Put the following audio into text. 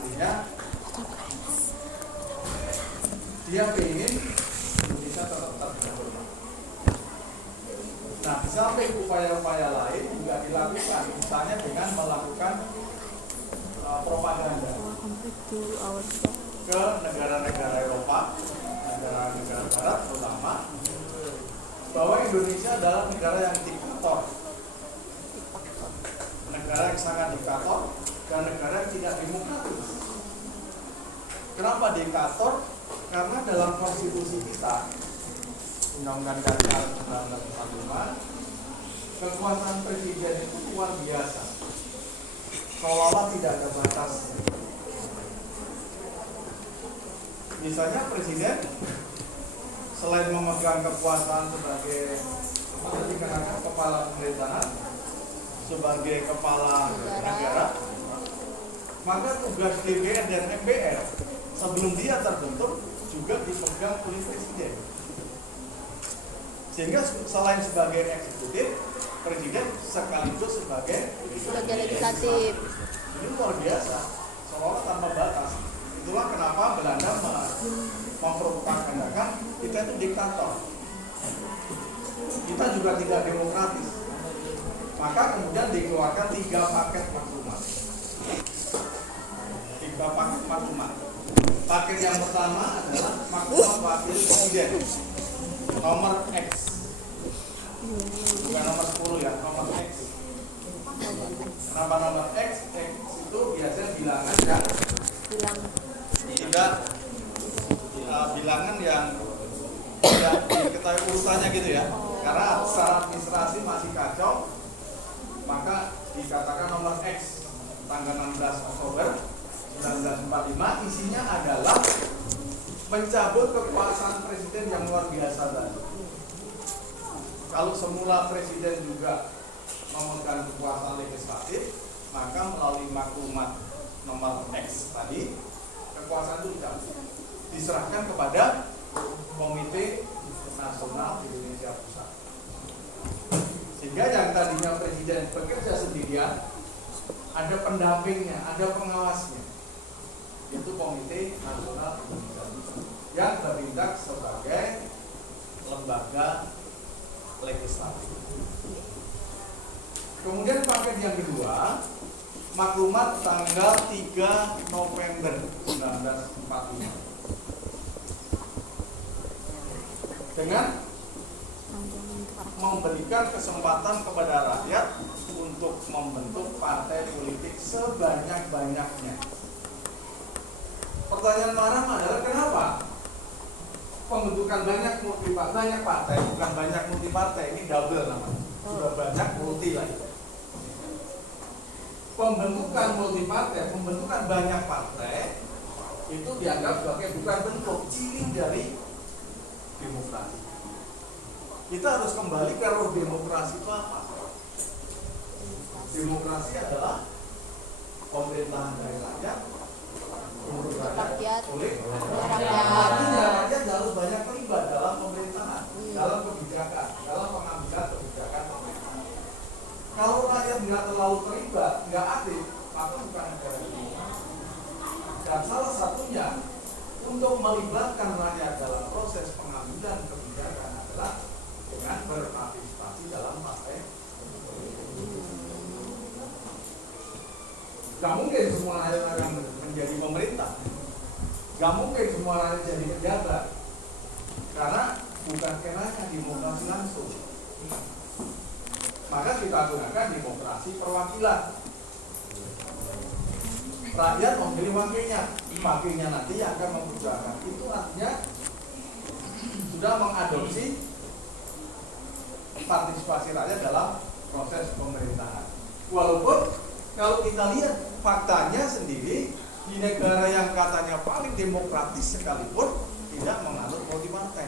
artinya dia ingin Indonesia tetap berkembang. Nah, di samping upaya-upaya lain juga dilakukan, misalnya dengan melakukan propaganda ke negara-negara Eropa, negara-negara Barat terutama, bahwa Indonesia adalah negara yang diktator, negara yang sangat diktator, dan negara yang tidak demokratis. Kenapa diktator? Karena dalam konstitusi kita, Undang-Undang Dasar 1945, kekuasaan presiden itu luar biasa, seolah-olah tidak ada batasnya. Misalnya presiden selain memegang kekuasaan sebagai kepala pemerintahan, sebagai kepala negara, maka tugas DPR dan MPR sebelum dia terbentuk juga dipegang oleh presiden. Sehingga selain sebagai eksekutif, presiden sekaligus sebagai legislatif. Ini luar biasa, seolah tanpa batas. Itulah kenapa Belanda mempropagandakan kita itu diktator. Kita juga tidak demokratis. Maka kemudian dikeluarkan 3 paket maklumat. 3 paket maklumat. Paket yang pertama adalah maklumat wakil presiden nomor X. Bukan nomor 10 ya, nomor X. Kenapa nomor X? X itu biasanya bilangan yang tidak bilangan yang diketahui urutannya gitu ya. Karena secara administrasi masih kacau, maka dikatakan nomor X tanggal 16 Oktober 1945 isinya adalah mencabut kekuasaan presiden yang luar biasa tadi. Kalau semula presiden juga memegang kekuasaan legislatif, maka melalui maklumat nomor X tadi, kekuasaan itu diserahkan kepada Komite Nasional Indonesia Pusat. Sehingga yang tadinya presiden bekerja sendirian, ada pendampingnya, ada pengawasnya, yaitu Komite Nasional Indonesia Pusat yang bertindak sebagai lembaga legislatif. Kemudian paket yang kedua, maklumat tanggal 3 November 1945 dengan memberikan kesempatan kepada rakyat untuk membentuk partai politik sebanyak-banyaknya. Pertanyaan Maram adalah kenapa pembentukan banyak partai, bukan banyak multi partai, ini double namanya, sudah banyak multi lagi. Pembentukan multi partai, pembentukan banyak partai itu dianggap sebagai bukan bentuk ciri dari demokrasi. Kita harus kembali ke roh demokrasi itu apa? Demokrasi adalah pemerintahan dari rakyat, menurut rakyat, oleh rakyat. Artinya rakyat harus banyak terlibat dalam pemerintahan, dalam kebijakan, dalam pengambilan kebijakan pemerintahan. Kalau rakyat nggak terlalu terlibat, nggak aktif, maka bukan negara demokrasi. Dan salah satunya untuk melibatkan rakyat dalam proses pengambilan kebijakan adalah dengan berpartisipasi dalam partai. Gak mungkin semua rakyat akan menjadi pemerintah, gak mungkin semua rakyat jadi pejabat, karena bukan kenanya demokrasi langsung. Maka kita gunakan demokrasi perwakilan. Rakyat memilih wakilnya nanti yang akan memperjuangkan. Itu artinya sudah mengadopsi partisipasi rakyat dalam proses pemerintahan. Walaupun kalau kita lihat faktanya sendiri di negara yang katanya paling demokratis sekalipun tidak menganut multi partai.